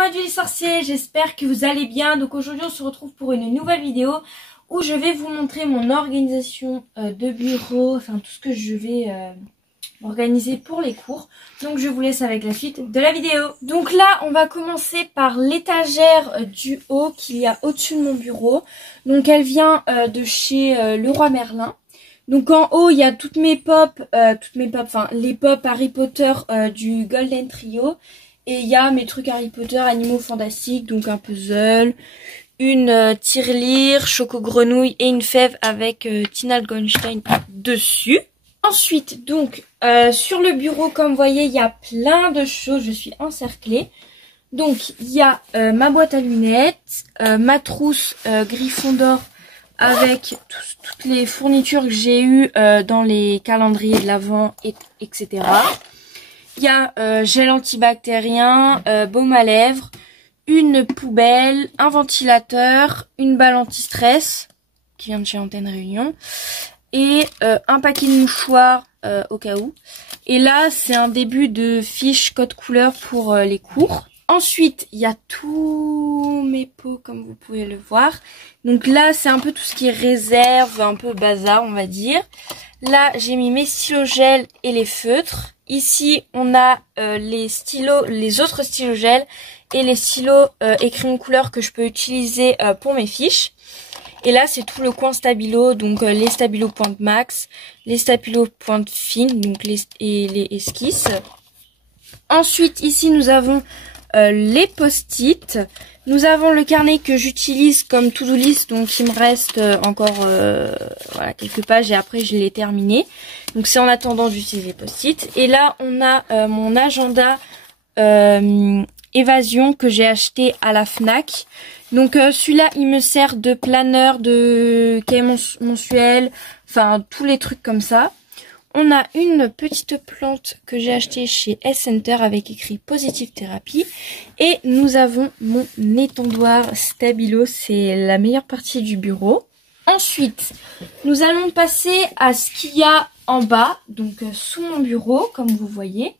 moi du sorcier, j'espère que vous allez bien. Donc aujourd'hui on se retrouve pour une nouvelle vidéo où je vais vous montrer mon organisation de bureau, enfin tout ce que je vais organiser pour les cours. Donc je vous laisse avec la suite de la vidéo. Donc là on va commencer par l'étagère du haut qu'il y a au-dessus de mon bureau. Donc elle vient de chez Leroy Merlin. Donc en haut il y a toutes mes pop, enfin les pop Harry Potter du Golden Trio. Et il y a mes trucs Harry Potter, animaux fantastiques, donc un puzzle, une tirelire, choco-grenouille et une fève avec Tina Goldstein dessus. Ensuite, donc, sur le bureau, comme vous voyez, il y a plein de choses, je suis encerclée. Donc, il y a ma boîte à lunettes, ma trousse Gryffondor avec toutes les fournitures que j'ai eues dans les calendriers de l'Avent, etc. Il y a gel antibactérien, baume à lèvres, une poubelle, un ventilateur, une balle anti-stress qui vient de chez Antenne Réunion et un paquet de mouchoirs au cas où. Et là, c'est un début de fiche code couleur pour les cours. Ensuite, il y a tous mes pots comme vous pouvez le voir. Donc là, c'est un peu tout ce qui est réserve, un peu bazar on va dire. Là, j'ai mis mes stylos gel et les feutres. Ici, on a les stylos, les autres stylos gel et les stylos écrits couleur que je peux utiliser pour mes fiches. Et là, c'est tout le coin stabilo, donc les stabilos pointe max, les stabilos pointe fine, donc les esquisses. Ensuite, ici, nous avons les post-it. Nous avons le carnet que j'utilise comme to-do list, donc il me reste encore voilà, quelques pages et après je l'ai terminé. Donc c'est en attendant d'utiliser les post-it. Et là on a mon agenda évasion que j'ai acheté à la Fnac. Donc celui-là il me sert de planeur, de cahier mensuel, enfin tous les trucs comme ça. On a une petite plante que j'ai achetée chez S-Center avec écrit Positive Thérapie. Et nous avons mon étendoir stabilo, c'est la meilleure partie du bureau. Ensuite, nous allons passer à ce qu'il y a en bas, donc sous mon bureau, comme vous voyez.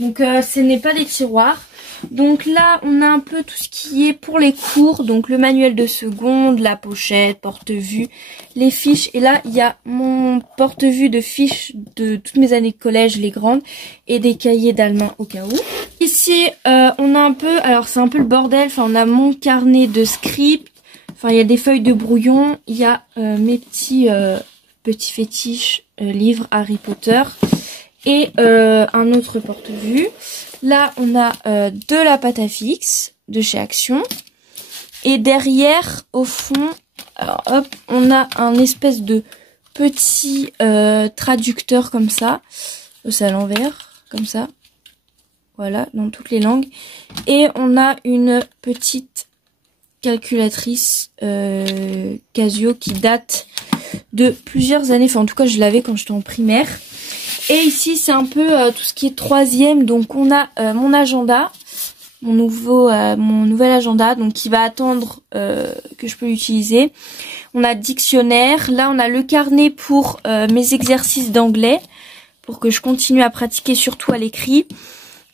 Donc ce n'est pas des tiroirs. Donc là, on a un peu tout ce qui est pour les cours. Donc le manuel de seconde, la pochette, porte-vue, les fiches. Et là, il y a mon porte-vue de fiches de toutes mes années de collège, les grandes. Et des cahiers d'allemand au cas où. Ici, on a un peu, alors c'est un peu le bordel. Enfin, on a mon carnet de script. Enfin, il y a des feuilles de brouillon. Il y a mes petits fétiches livres Harry Potter. Et un autre porte-vue. Là, on a de la pâte à fixe de chez Action. Et derrière, au fond, alors hop, on a un espèce de petit traducteur comme ça. C'est à l'envers, comme ça. Voilà, dans toutes les langues. Et on a une petite calculatrice Casio qui date de plusieurs années. Enfin, en tout cas, je l'avais quand j'étais en primaire. Et ici, c'est un peu tout ce qui est troisième. Donc, on a mon agenda, mon nouvel agenda, donc qui va attendre que je peux l'utiliser. On a dictionnaire. Là, on a le carnet pour mes exercices d'anglais, pour que je continue à pratiquer surtout à l'écrit.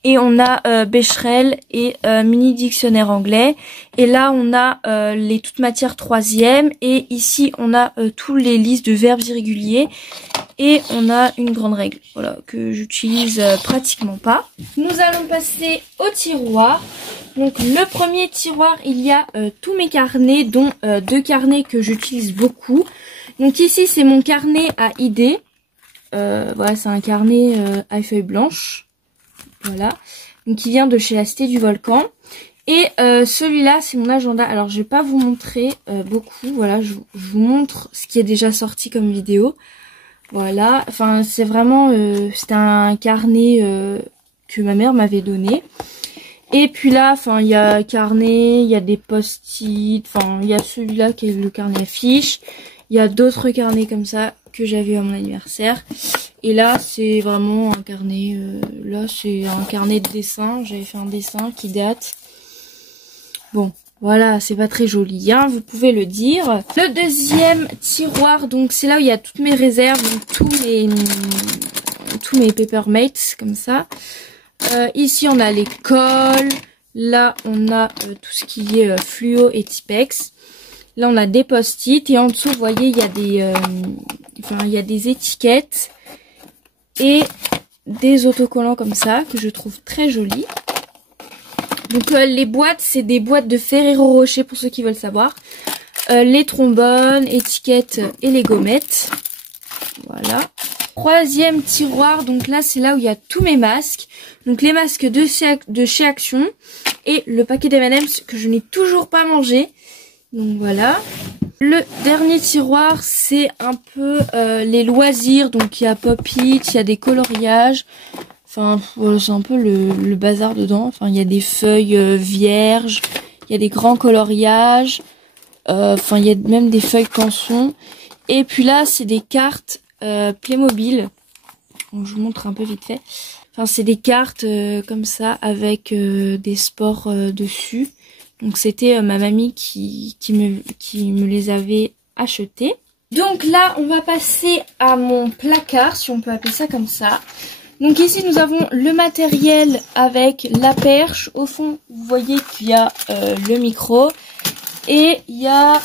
Et on a Becherel et mini dictionnaire anglais. Et là, on a les toutes matières troisième. Et ici, on a tous les listes de verbes irréguliers. Et on a une grande règle, voilà, que j'utilise pratiquement pas. Nous allons passer au tiroir. Donc le premier tiroir, il y a tous mes carnets, dont deux carnets que j'utilise beaucoup. Donc ici, c'est mon carnet à idées. Voilà, c'est un carnet à feuilles blanches. Voilà, donc il vient de chez la Cité du Volcan. Et celui-là, c'est mon agenda. Alors, je vais pas vous montrer beaucoup. Voilà, je vous montre ce qui est déjà sorti comme vidéo. Voilà, enfin c'est vraiment, c'était un carnet que ma mère m'avait donné. Et puis là, enfin il y a carnet, il y a des post-it, enfin il y a celui-là qui est le carnet affiche. Il y a d'autres carnets comme ça que j'avais à mon anniversaire. Et là, c'est vraiment un carnet, là c'est un carnet de dessin. J'avais fait un dessin qui date. Bon. Voilà, c'est pas très joli, hein, vous pouvez le dire. Le deuxième tiroir, donc c'est là où il y a toutes mes réserves, donc tous mes Papermates, comme ça. Ici, on a les cols, Là, on a tout ce qui est fluo et Tipex. Là, on a des post-it. Et en dessous, vous voyez, il y a des étiquettes et des autocollants comme ça, que je trouve très jolis. Donc, les boîtes, c'est des boîtes de Ferrero Rocher, pour ceux qui veulent savoir. Les trombones, étiquettes et les gommettes. Voilà. Troisième tiroir, donc là, c'est là où il y a tous mes masques. Donc, les masques de chez Action. Et le paquet d'M&M's que je n'ai toujours pas mangé. Donc, voilà. Le dernier tiroir, c'est un peu les loisirs. Donc, il y a Pop-It, il y a des coloriages. Enfin, voilà, c'est un peu le bazar dedans. Enfin, il y a des feuilles vierges. Il y a des grands coloriages. Enfin, il y a même des feuilles canson. Et puis là, c'est des cartes Playmobil. Donc, je vous montre un peu vite fait. Enfin, c'est des cartes comme ça avec des sports dessus. Donc, c'était ma mamie qui me les avait achetées. Donc là, on va passer à mon placard, si on peut appeler ça comme ça. Donc ici, nous avons le matériel avec la perche. Au fond, vous voyez qu'il y a le micro. Et il y a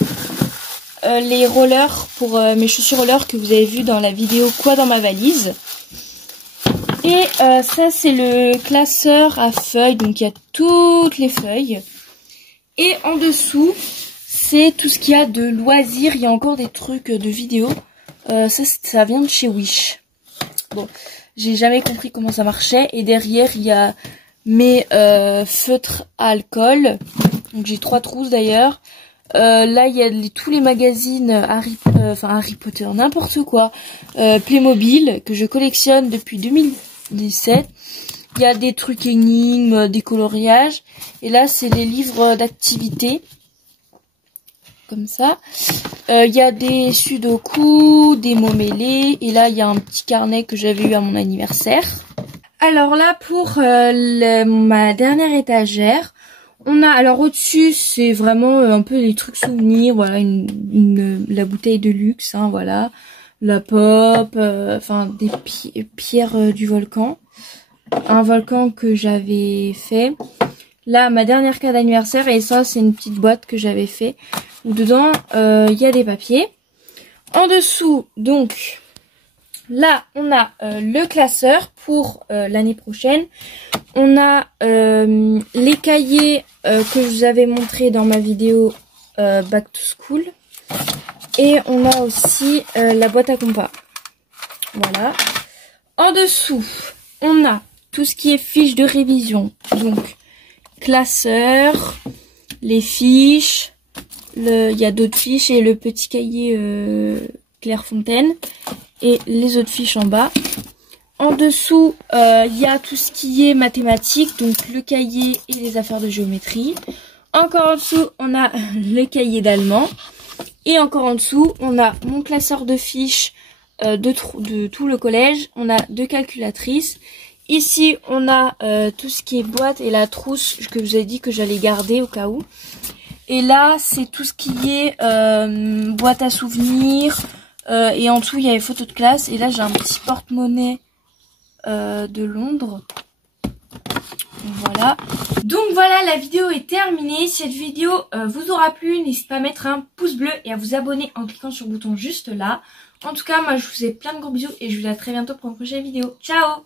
les rollers pour mes chaussures rollers que vous avez vu dans la vidéo Quoi dans ma valise. Et ça, c'est le classeur à feuilles. Donc il y a toutes les feuilles. Et en dessous, c'est tout ce qu'il y a de loisirs. Il y a encore des trucs de vidéo. Ça vient de chez Wish. Bon, j'ai jamais compris comment ça marchait. Et derrière, il y a mes feutres à alcool. Donc j'ai 3 trousses d'ailleurs. Là, il y a tous les magazines Harry Potter, n'importe quoi. Playmobil, que je collectionne depuis 2017. Il y a des trucs énigmes, des coloriages. Et là, c'est les livres d'activité. Comme ça. Il y a des sudoku, des mots mêlés. Et là, il y a un petit carnet que j'avais eu à mon anniversaire. Alors là, pour ma dernière étagère, on a, alors au-dessus, c'est vraiment un peu les trucs souvenirs. Voilà, la bouteille de luxe, hein, voilà. La pop, enfin des pierres du volcan. Un volcan que j'avais fait. Là, ma dernière carte d'anniversaire, et ça, c'est une petite boîte que j'avais fait. Où dedans, il y a des papiers. En dessous, donc, là, on a le classeur pour l'année prochaine. On a les cahiers que je vous avais montré dans ma vidéo Back to School. Et on a aussi la boîte à compas. Voilà. En dessous, on a tout ce qui est fiches de révision. Donc, classeur, les fiches, il y a d'autres fiches et le petit cahier Clairefontaine et les autres fiches en bas. En dessous, il y a tout ce qui est mathématiques, donc le cahier et les affaires de géométrie. Encore en dessous, on a le cahier d'allemand. Et encore en dessous, on a mon classeur de fiches de tout le collège. On a 2 calculatrices. Ici, on a tout ce qui est boîte et la trousse que je vous ai dit que j'allais garder au cas où. Et là, c'est tout ce qui est boîte à souvenirs. Et en dessous, il y a les photos de classe. Et là, j'ai un petit porte-monnaie de Londres. Voilà. Donc voilà, la vidéo est terminée. Si cette vidéo vous aura plu, n'hésitez pas à mettre un pouce bleu et à vous abonner en cliquant sur le bouton juste là. En tout cas, moi, je vous fais plein de gros bisous et je vous dis à très bientôt pour une prochaine vidéo. Ciao!